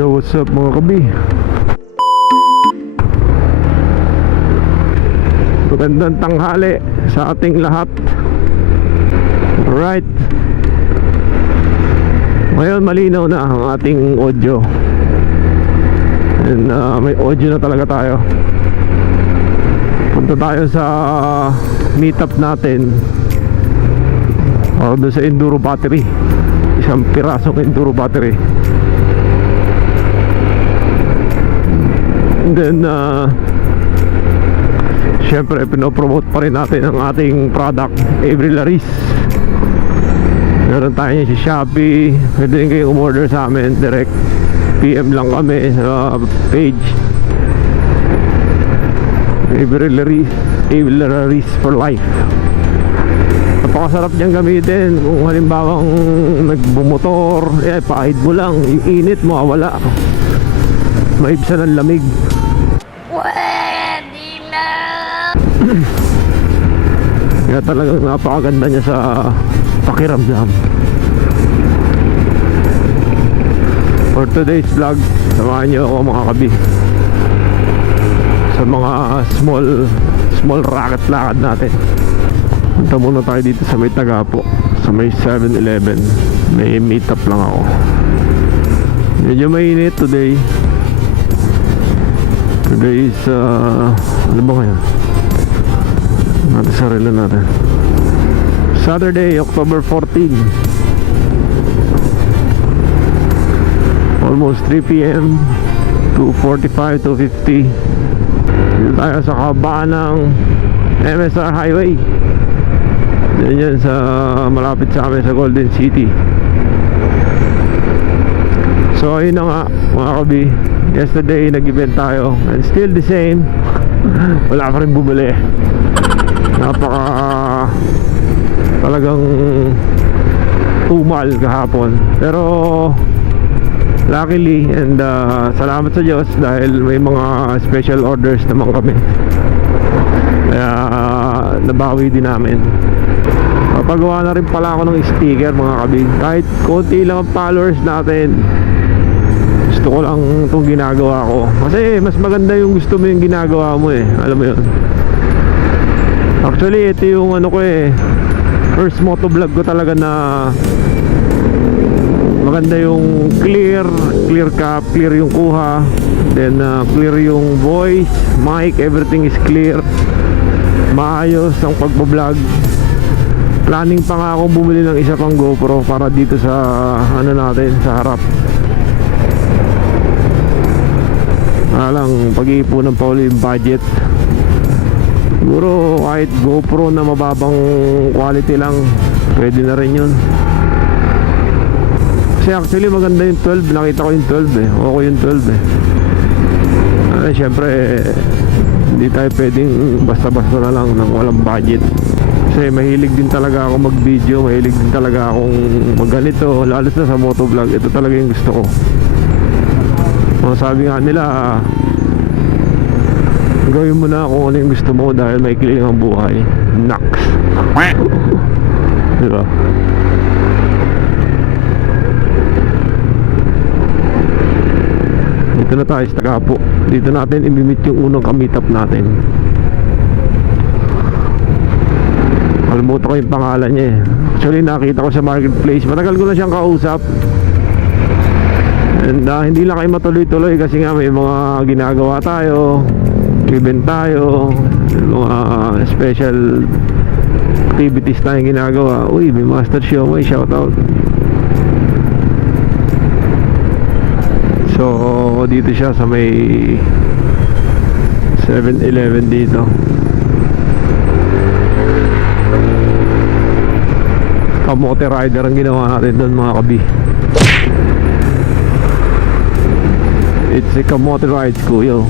Yo, what's up mga kabi? Magandang tanghali sa ating lahat. Alright, ngayon malinaw na ang ating audio. And may audio na talaga tayo. Punta tayo sa meetup natin doon sa enduro battery. Isang pirasong enduro battery. And then syempre pinopromote pa rin natin ang ating product, Avery Laris. Meron tayo niya sa Shopee. Pwede rin kayong umorder sa amin direct. PM lang kami sa page Avery Laris for life. Napakasarap niyang gamitin kung halimbawang nagbumotor, pahid mo lang, yung init mo wala, maibsan ang lamig. Pwede na. Kaya talagang napakaganda niya sa pakiramdam. For today's vlog, samahan niyo ako mga kabi sa mga small rocket lakad natin. Punta muna tayo dito sa may Tagapo, sa may 7-Eleven. May meetup lang ako. Medyo mainit today. Today is ano ba ngayon? Natin sarili natin. Saturday, October 14. Almost 3 p.m. 2:45, 2:50. Dito tayo sa kabaan ng MSR Highway. Yan sa malapit sa amin sa Golden City. So ayun na nga mga kabi, yesterday nag-event tayo and still the same. Wala pa rin bumili. Napaka talagang tumal kahapon. Pero luckily and salamat sa Diyos dahil may mga special orders naman kami. Kaya nabawi din namin. Papagawa na rin pala ako ng sticker mga kabig. Kahit konti lang ang followers natin, gusto ko lang itong ginagawa ko. Kasi mas maganda yung gusto mo yung ginagawa mo alam mo yun. Actually ito yung ano ko first motovlog ko talaga na maganda yung clear cap, clear yung kuha. Then clear yung voice, mic, everything is clear. Maayos ang pagbablog. Planning pa nga akong bumili ng isa pang GoPro para dito sa ano natin, sa harap. Lang pag-iipunan pa ulit yung budget. Siguro kahit GoPro na mababang quality lang, pwede na rin yun. Kasi actually maganda yung 12. Nakita ko yung 12 okay yung 12 syempre hindi tayo pwedeng basta-basta na lang ng walang budget. Kasi mahilig din talaga ako mag-video, mahilig din talaga akong magganito, lalo na sa motovlog. Ito talaga yung gusto ko. Sabi nga nila, gawin mo na kung ano yung gusto mo dahil may kiling ang buhay. Nax. Diba? Dito na tayo sa Tagapo. Dito natin imimit yung unang ka-meetup natin. Kalimutan ko yung pangalan niya Actually nakita ko sa marketplace. Matagal ko na siyang kausap. And hindi lang kayo matuloy-tuloy kasi nga may mga ginagawa tayo, event tayo, mga special activities tayong ginagawa. Uy, may Master Show, may shoutout. So dito siya sa may 7-Eleven dito. Kamote rider ang ginawa natin doon mga kabi. It's a kamote ride kuya.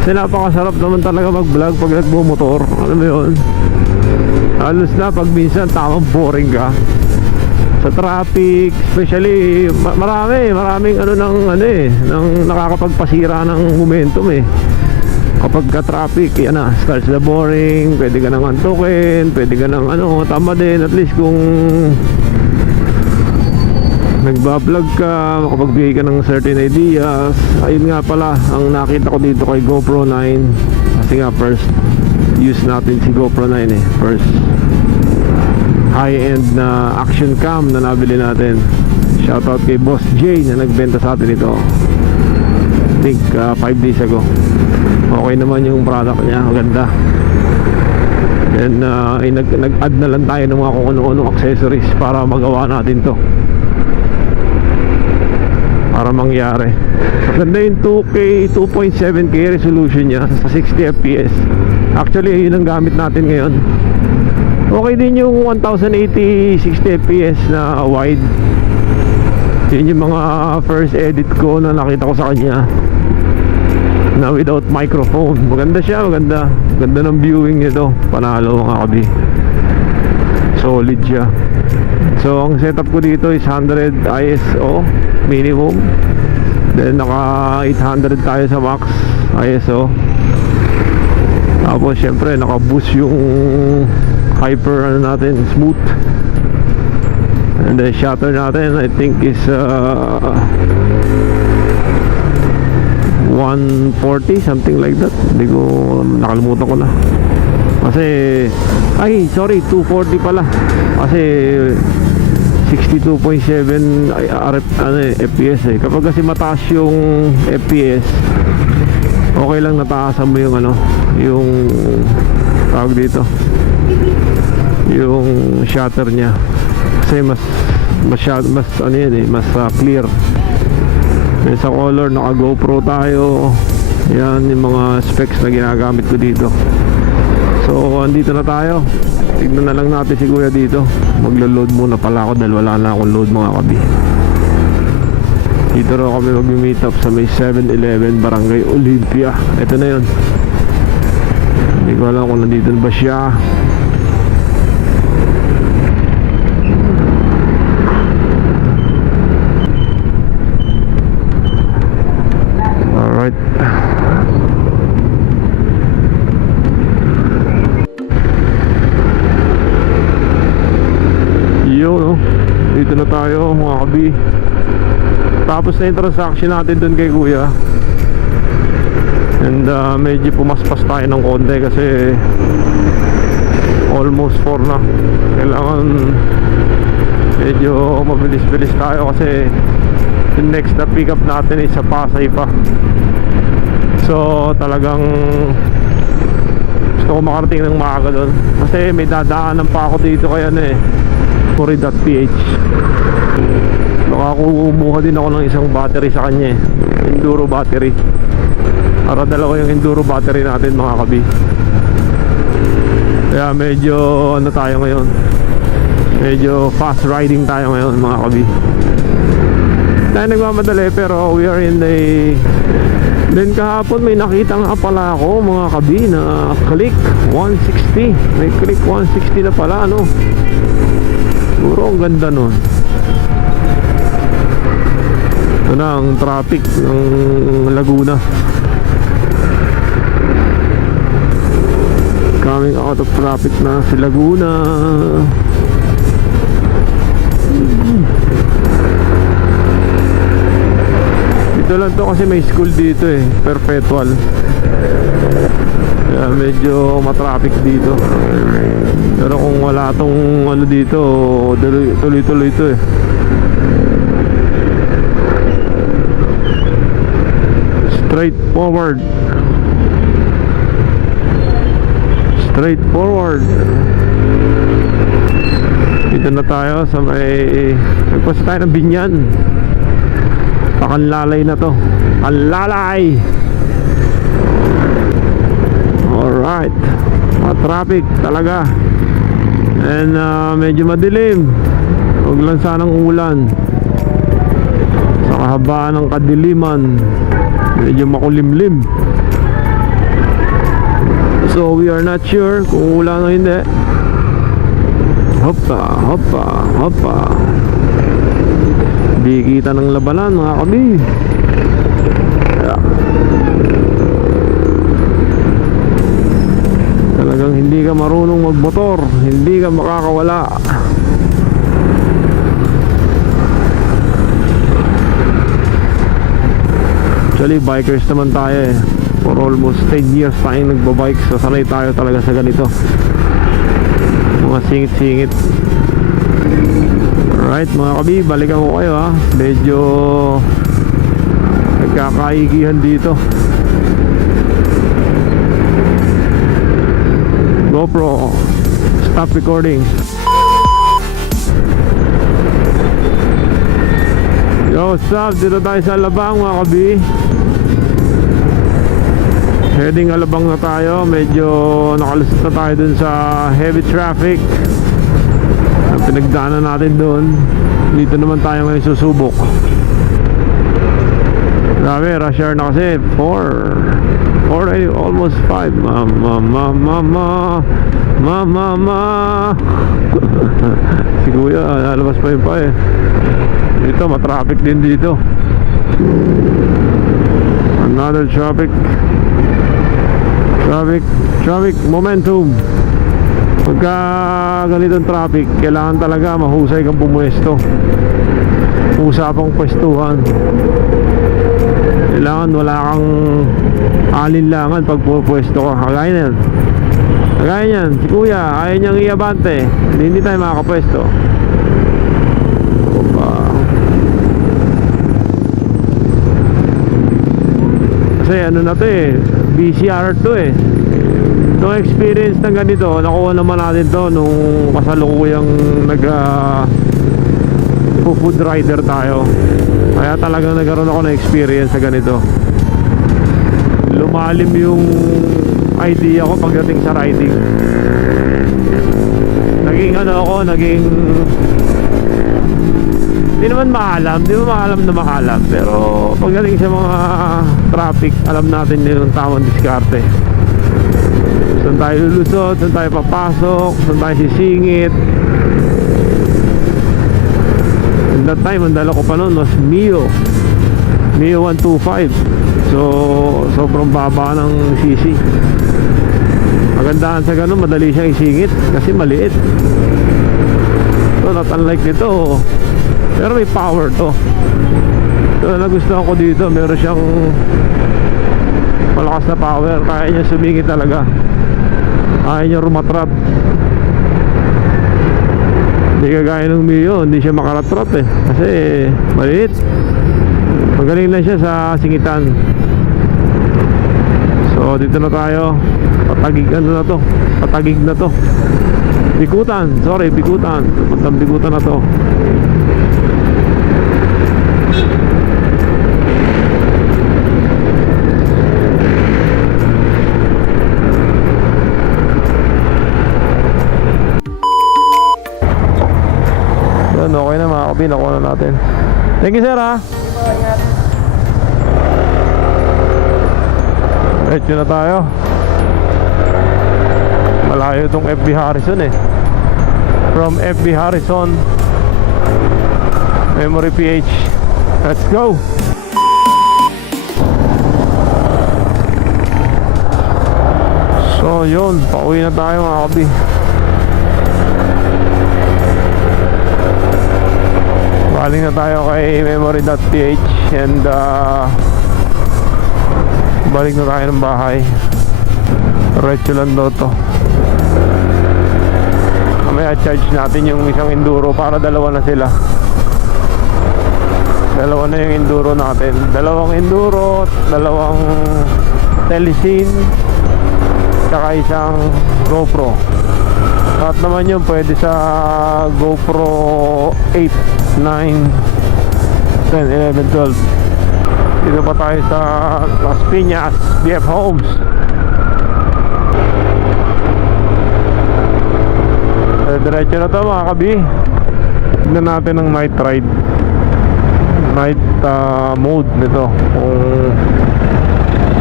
Kasi napakasarap naman talaga mag-vlog pag nagbumotor. Alam mo yun, halos na pag minsan tamang boring ka sa traffic, especially maraming nang nakakapagpasira ng momentum kapag ka traffic. Yan na, starts the boring. Pwede ka nang antukin, pwede ka nang tama din. At least kung nagbablog ka, makapagbigay ka ng certain ideas. Ayun nga pala, ang nakita ko dito kay GoPro 9, kasi nga first use natin si GoPro 9 eh, first high-end na action cam na nabili natin. Shoutout kay Boss J na nagbenta sa atin ito, I think 5 days ago. Okay naman yung product niya, maganda. And nag-add na lang tayo ng mga kung ano-ano accessories para magawa natin to, para mangyari. Maganda yung 2K, 2.7K resolution niya sa 60 fps. Actually yun ang gamit natin ngayon. Okay din yung 1080 60 fps na wide. Yun yung mga first edit ko na nakita ko sa kanya na without microphone. Maganda siya, maganda. Ganda ng viewing nito. Panalo mga kabi. Solid siya. So ang setup ko dito is 100 ISO minimum. Then naka 800 tayo sa max ISO. Tapos syempre naka boost yung hyper ano natin, smooth. And the shutter natin I think is 140 something like that. Hindi ko, nakalimutan ko na. Kasi ay sorry, 240 pala. Kasi 62.7 FPS eh. Kapag kasi mataas yung FPS, okay lang nataasan mo yung yung tawag dito, yung shutter niya. Kasi mas yan eh, mas clear. Sa color, naka GoPro tayo. Yan yung mga specs na ginagamit ko dito. So andito na tayo. Tignan na lang natin si Kuya dito. Maglo-load muna pala ako dahil wala na akong load mga kabi. Dito raw kami mag-meet up sa may 7-Eleven Barangay Olympia. Ito na yun. Hindi ko alam kung nandito na ba siya. Alright. Yo, dito na tayo mga kabi. Tapos na yung transaction natin dun kay Kuya. And medyo pumaspas tayo ng konti kasi almost 4 na. Kailangan medyo mabilis-bilis tayo kasi yung next na pick up natin is sa Pasay pa. So talagang gusto ko makarating ng maaga doon kasi may dadaanan pa ako dito kaya Puri.ph. Baka kumuha din ako ng isang battery sa kanya enduro battery, para dalawa yung enduro battery natin mga kabi. Kaya medyo tayo ngayon, medyo fast riding tayo ngayon mga kabi. Tayo nagmamadali pero we are in the... Then kahapon may nakita nga pala ako mga kabi na Click 160. May Click 160 na pala Siguro ang ganda nun. Ito na ang traffic ng Laguna. Coming out of traffic na si Laguna. Dito lang to kasi may school dito Perpetual. Kaya medyo matraffic dito. Pero kung wala tong dito, tuloy-tuloy ito Straightforward. Dito na tayo sa may... Nagpasa tayo ng Binyan. Pakanlalay na to. Kanlalay. Alright. Traffic talaga. And medyo madilim. Huwag lang sanang ulan. Sa kahabaan ng kadiliman, medyo makulimlim. So we are not sure kung ulan o hindi. Hoppa. Di kita ng labanan mga kabi. Talagang hindi ka marunong magmotor, hindi ka makakawala. Actually, bikers naman tayo eh. For almost 10 years tayong nagbabike. So sanay tayo talaga sa ganito. Mga singit-singit. Alright mga kabi, balikan ko kayo ha. Medyo nagkakaigihan dito. GoPro, stop recording. Yo, what's up? Dito tayo sa Alabang mga kabi. Heading Alabang na tayo. Medyo nakalusot na tayo dun sa heavy traffic. Pinagdaanan natin dun. Dito naman tayo ngayon susubok. Grabe, rush hour na kasi 4 almost 5. Mama si kuya nalabas pa yun pa eh. Dito matraffic din dito. Another traffic momentum. Pagka ganitong traffic, kailangan talaga mahusay kang pumuesto. Usapang pwestuhan. Kailangan wala kang alinlangan pag pupwesto ka. Kagaya yan, si kuya ayaw niyang iabante, hindi tayo makakapwesto. Opa. Kasi ano na to eh, BCR to eh. Itong experience ng ganito, nakuha naman natin to nung kasalukuyang food rider tayo. Kaya talagang nagkaroon ako ng experience sa ganito. Lumalim yung idea ko pagdating sa riding. Naging hindi naman maalam na maalam, pero pagdating sa mga traffic, alam natin yung tamang diskarte. Saan tayo lulusot, saan tayo papasok, saan tayo sisingit. And that time, ang dala ko pa noon was Mio 125. So, sobrang baba ng CC. Magandaan sa ganun, madali siyang isingit kasi maliit. So, not unlike nito. Pero may power to. So, nagustuhan ko dito, meron siyang malakas na power. Kaya niya sumingit talaga. Kaya niya rumatrap. Hindi kagaya ng Mio, hindi siya makaratrap eh. Kasi maliit. Magaling lang siya sa singitan. So dito na tayo. Patagig na to. Bikutan. Puntang Bikutan na to. Okay na mga kabi, nakuha na natin. Thank you sir ha. Medyo na tayo. Malayo itong FB Harrison eh. From FB Harrison Memory PH. Let's go. So yun, pauwi na tayo mga kabi. Galing na tayo kay memory.ph and balik na tayo ng bahay. Diretso lang daw to. Mamaya charge natin yung isang enduro para dalawa na sila. Dalawa na yung enduro natin. Dalawang enduro, dalawang Telesin, saka isang GoPro. At naman yun pwede sa GoPro 8, 9, 10, 11, 12. Dito pa tayo sa Las Piñas, BF Homes. Diretso na to mga kabi. Tignan natin ang night ride. Night mode nito. Kung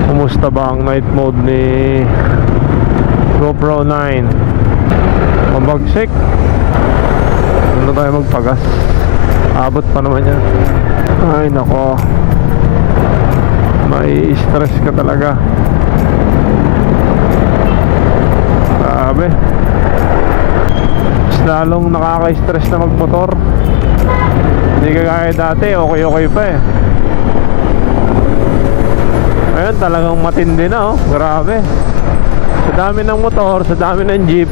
kumusta ba ang night mode ni GoPro 9. Mabagsik. Ano tayo magpagas? Abot pa naman yan. Ay nako, may stress ka talaga. Sabi, mas lalong nakaka-stress na magmotor. Hindi kagaya dati, okay pa eh. yan talagang matindi na, oh. Grabe. Sa dami ng motor, sa dami ng jeep,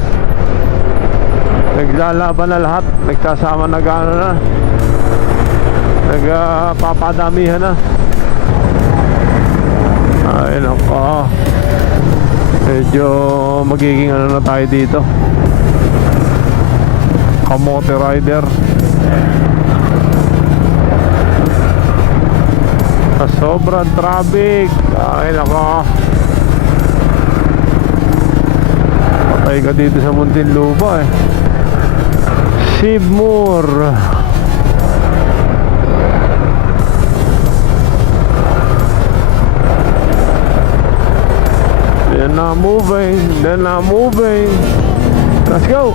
naglalaban na lahat. Nagsasama na gano'n na, nagpapadamihan na. Ay nako, medyo magiging ano na tayo dito, kamote rider. Sa sobrang traffic, ay nako, patay ka dito sa Muntinlupa eh. Sibmur. They're not moving. Let's go.